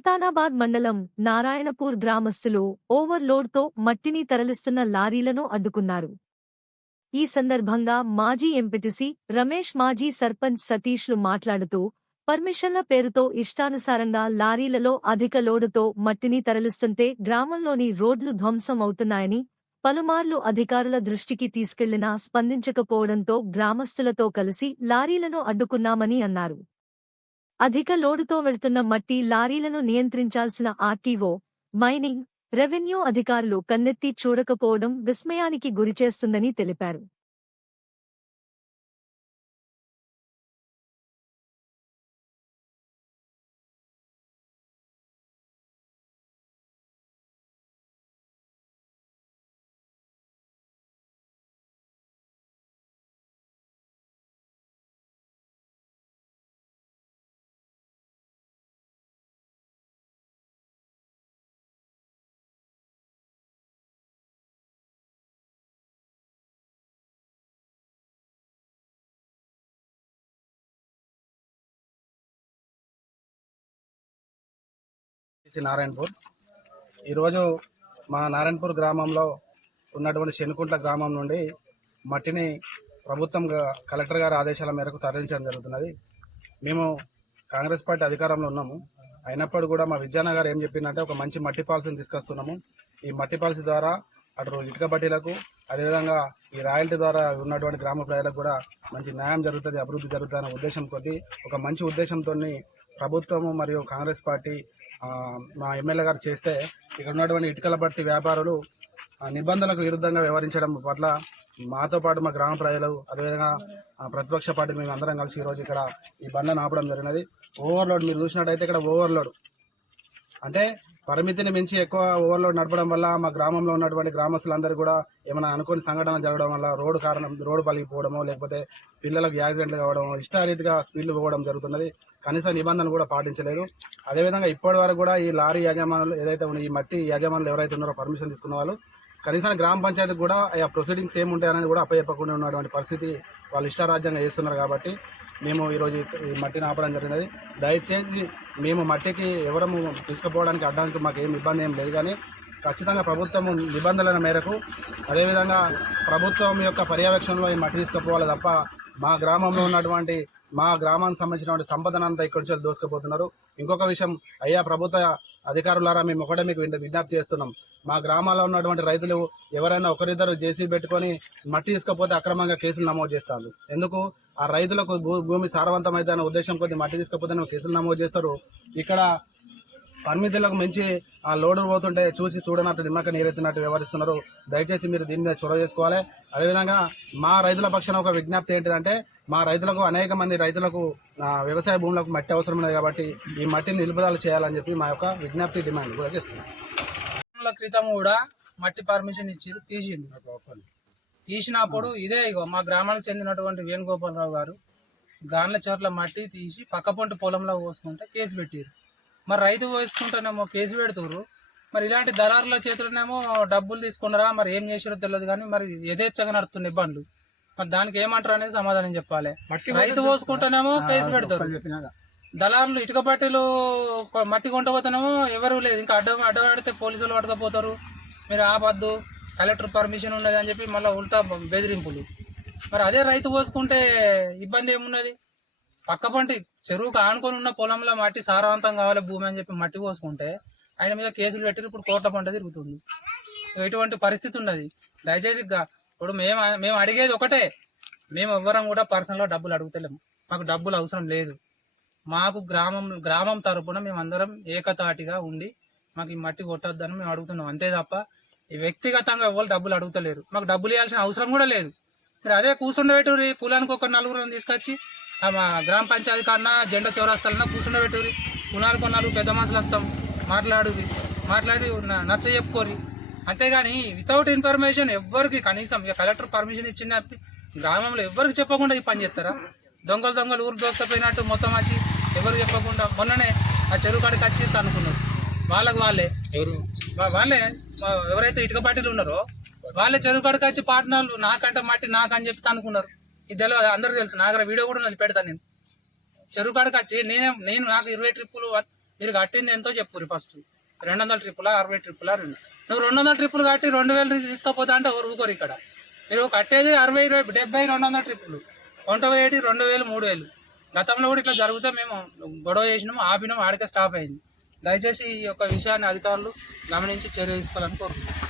సుల్తానాబాద్ మండలం నారాయణపూర్ గ్రామస్తులు ఓవర్లోడ్తో మట్టిని తరలిస్తున్న లారీలను అడ్డుకున్నారు. ఈ సందర్భంగా మాజీ ఎంపీటీసీ రమేష్, మాజీ సర్పంచ్ సతీష్లు మాట్లాడుతూ, పర్మిషన్ల పేరుతో ఇష్టానుసారంగా లారీలలో అధిక లోడుతో మట్టిని తరలిస్తుంటే గ్రామంలోని రోడ్లు ధ్వంసం అవుతున్నాయని, పలుమార్లు అధికారుల దృష్టికి తీసుకెళ్లినా స్పందించకపోవడంతో గ్రామస్తులతో కలిసి లారీలను అడ్డుకున్నామని అన్నారు. అధిక లోడుతో వెళ్తున్న మట్టి లారీలను నియంత్రించాల్సిన ఆర్టీఓ, మైనింగ్, రెవెన్యూ అధికారులు కన్నెత్తి చూడకపోవడం విస్మయానికి గురిచేస్తుందని తెలిపారు. నారాయణపూర్ ఈరోజు మా నారాయణపూర్ గ్రామంలో ఉన్నటువంటి శనుకుంట్ల గ్రామం నుండి మట్టిని ప్రభుత్వం కలెక్టర్ గారి ఆదేశాల మేరకు తరలించడం జరుగుతున్నది. మేము కాంగ్రెస్ పార్టీ అధికారంలో ఉన్నాము. అయినప్పుడు కూడా మా విద్యానగర్ ఏం చెప్పిందంటే ఒక మంచి మట్టి పాలసీని తీసుకొస్తున్నాము. ఈ మట్టి పాలసీ ద్వారా అటు ఇటుక బట్టీలకు, అదేవిధంగా ఈ రాయల్టీ ద్వారా ఉన్నటువంటి గ్రామ ప్రజలకు కూడా మంచి న్యాయం జరుగుతుంది, అభివృద్ధి జరుగుతుంది అనే ఉద్దేశం కొద్దీ ఒక మంచి ఉద్దేశంతో ప్రభుత్వము మరియు కాంగ్రెస్ పార్టీ మా ఎమ్మెల్యే గారు చేస్తే ఇక్కడ ఉన్నటువంటి ఇటుకల బట్టి వ్యాపారులు నిబంధనలకు విరుద్ధంగా వ్యవహరించడం పట్ల మాతో పాటు మా గ్రామ ప్రజలు, అదేవిధంగా ప్రతిపక్ష పార్టీ మేము అందరం కలిసి ఈరోజు ఇక్కడ ఈ బండ్లను ఆపడం జరిగినది. ఓవర్లోడ్ మీరు చూసినట్టయితే ఇక్కడ ఓవర్లోడ్ అంటే పరిమితిని మించి ఎక్కువ ఓవర్లోడ్ నడపడం వల్ల మా గ్రామంలో ఉన్నటువంటి గ్రామస్తులందరూ కూడా ఏమైనా అనుకోని సంఘటన జరగడం వల్ల రోడ్డు పలిగిపోవడమో, లేకపోతే పిల్లలకు యాక్సిడెంట్లు కావడమో, ఇష్టారీతిగా స్పీడ్లు పోవడం జరుగుతున్నది. కనీస నిబంధనలు కూడా పాటించలేదు. అదేవిధంగా ఇప్పటి వరకు కూడా ఈ లారీ యజమానులు ఏదైతే ఈ మట్టి యజమానులు ఎవరైతే ఉన్నారో పర్మిషన్ తీసుకున్న వాళ్ళు కనీసం గ్రామ పంచాయతీకి కూడా ఆ ప్రొసీడింగ్స్ ఏముంటాయి అనేది కూడా అప్పచెప్పకుండా ఉన్నటువంటి పరిస్థితి వాళ్ళు ఇష్టారాజ్యంగా చేస్తున్నారు. కాబట్టి మేము ఈరోజు ఈ మట్టిని ఆపడం జరిగినది. దయచేసి మేము మట్టికి ఎవరము తీసుకుపోవడానికి అడ్డానికి మాకు ఏం ఇబ్బంది ఏం లేదు, కానీ ఖచ్చితంగా ప్రభుత్వం నిబంధనల మేరకు, అదేవిధంగా ప్రభుత్వం యొక్క పర్యవేక్షణలో ఈ మట్టి తీసుకుపోవాలి తప్ప మా గ్రామంలో ఉన్నటువంటి మా గ్రామానికి సంబంధించినటువంటి సంపదనంతా ఇక్కడి నుంచి దోసుకుపోతున్నారు. ఇంకొక విషయం, అయ్యా ప్రభుత్వ అధికారులారా, మేము ఒకటే మీకు విజ్ఞప్తి చేస్తున్నాం. మా గ్రామాల్లో ఉన్నటువంటి రైతులు ఎవరైనా ఒకరిద్దరు జేసీ పెట్టుకొని మట్టి తీసుకపోతే అక్రమంగా కేసులు నమోదు చేస్తారు. ఎందుకు? ఆ రైతులకు భూమి సారవంతమైతే అనే ఉద్దేశం కొద్ది మట్టి తీసుకపోతే కేసులు నమోదు చేస్తారు. ఇక్కడ పరిమితులకు మించి ఆ లోడు పోతుంటే చూసి చూడనట్టు నిమ్మక నీరెత్తినట్టు వ్యవహరిస్తున్నారు. దయచేసి మీరు దీని మీద చొరవ చేసుకోవాలి. అదేవిధంగా మా రైతుల పక్షాన ఒక విజ్ఞప్తి ఏంటిదంటే, మా రైతులకు అనేక మంది రైతులకు వ్యవసాయ భూములకు మట్టి అవసరం ఉంది కాబట్టి ఈ మట్టిని నిలుపుదల చేయాలని చెప్పి మా యొక్క విజ్ఞప్తి డిమాండ్ కూడా చేస్తున్నాం. క్రితం కూడా మట్టి పర్మిషన్ ఇచ్చారు, తీసినప్పుడు ఇదే మా గ్రామానికి చెందినటువంటి వేణుగోపాలరావు గారు గాన్ల చోట్ల మట్టి తీసి పక్కపొంటి పొలంలో పోసుకుంటే కేసు పెట్టారు. మరి రైతు వేసుకుంటేనేమో కేసు పెడుతున్నారు, మరి ఇలాంటి దళారుల చేతులనేమో డబ్బులు తీసుకున్నారా మరి ఏం చేసారో తెలియదు, కానీ మరి యథేచ్ఛగా నడుస్తున్న ఇబ్బందులు. మరి దానికి ఏమంటారు అనేది సమాధానం చెప్పాలి. రైతు పోసుకుంటేనేమో కేసు పెడతారు, దళారులు ఇటుక పట్టీలు మట్టి కొంటపోతేనేమో ఎవరు లేదు, ఇంకా అడ్డపడితే పోలీసులు పడకపోతారు, మీరు ఆపద్దు, కలెక్టర్ పర్మిషన్ ఉన్నది అని చెప్పి మళ్ళీ ఉల్టా బెదిరింపులు. మరి అదే రైతు పోసుకుంటే ఇబ్బంది ఏమున్నది? పక్క పంటి చెరువుకు ఆనుకొని ఉన్న పొలంలో మట్టి సారవంతం కావాలి భూమి అని చెప్పి మట్టి పోసుకుంటే ఆయన మీద కేసులు పెట్టి ఇప్పుడు కోట్ల పంట తిరుగుతుంది. ఇటువంటి పరిస్థితి ఉన్నది. దయచేసి ఇప్పుడు మేము అడిగేది ఒకటే, మేము ఎవ్వరం కూడా పర్సనల్గా డబ్బులు అడుగుతలేము, మాకు డబ్బులు అవసరం లేదు. మాకు గ్రామం తరపున మేమందరం ఏకతాటిగా ఉండి మాకు ఈ మట్టి కొట్టొద్దని మేము అడుగుతున్నాం, అంతే తప్ప ఈ వ్యక్తిగతంగా ఎవరు డబ్బులు అడుగుతలేరు. మాకు డబ్బులు ఇవ్వాల్సిన అవసరం కూడా లేదు. సరే అదే కూర్చుండబెట్టుర్రి, కులానికి ఒక నలుగురిని తీసుకొచ్చి మా గ్రామ పంచాయతీ కన్నా జెండా చౌరస్తాలన్నా కూర్చుండబెట్టుర్రి, కులాలకు 4 పెద్ద మనుషులు వస్తాం, మాట్లాడి నచ్చ చెప్పుకోరి. అంతేగాని వితౌట్ ఇన్ఫర్మేషన్ ఎవ్వరికి కనీసం ఇక కలెక్టర్ పర్మిషన్ ఇచ్చిన గ్రామంలో ఎవరికి చెప్పకుండా ఈ పని చేస్తారా? దొంగలు ఊరు దోసుకపోయినట్టు మొత్తం వచ్చి ఎవరికి చెప్పకుండా మొన్ననే ఆ చెరువు కాడికి వచ్చి అనుకున్నారు. వాళ్ళే ఎవరైతే ఇటుక పార్టీలు ఉన్నారో వాళ్ళే చెరువు కాడికి వచ్చి పాటనాలు నాకంటే మట్టి నాకని చెప్పి అనుకున్నారు. ఇది తెలియదు, అందరూ తెలుసు. నా దగ్గర వీడియో కూడా పెడతాను. నేను చెరువు కాడికి వచ్చి నాకు 20 ట్రిప్పులు మీరు కట్టింది ఎంతో చెప్పుర్రి ఫస్ట్ 200 ట్రిప్పులా 60 ట్రిప్పులా 2 నువ్వు 200 ట్రిప్పులు కట్టి 2000 తీసుకోపోతా అంటే ఎవరు ఊరుకోరు ఇక్కడ. మీరు కట్టేది 60, 70, 200 ట్రిప్పులు, వంట వేయటి 2000, 3000. గతంలో కూడా ఇట్లా జరిగితే మేము గొడవ చేసినాము, ఆపినాము, ఆడికే స్టాప్ అయింది. దయచేసి ఈ యొక్క విషయాన్ని అధికారులు గమనించి చర్య తీసుకోవాలని కోరుకుంటున్నాం.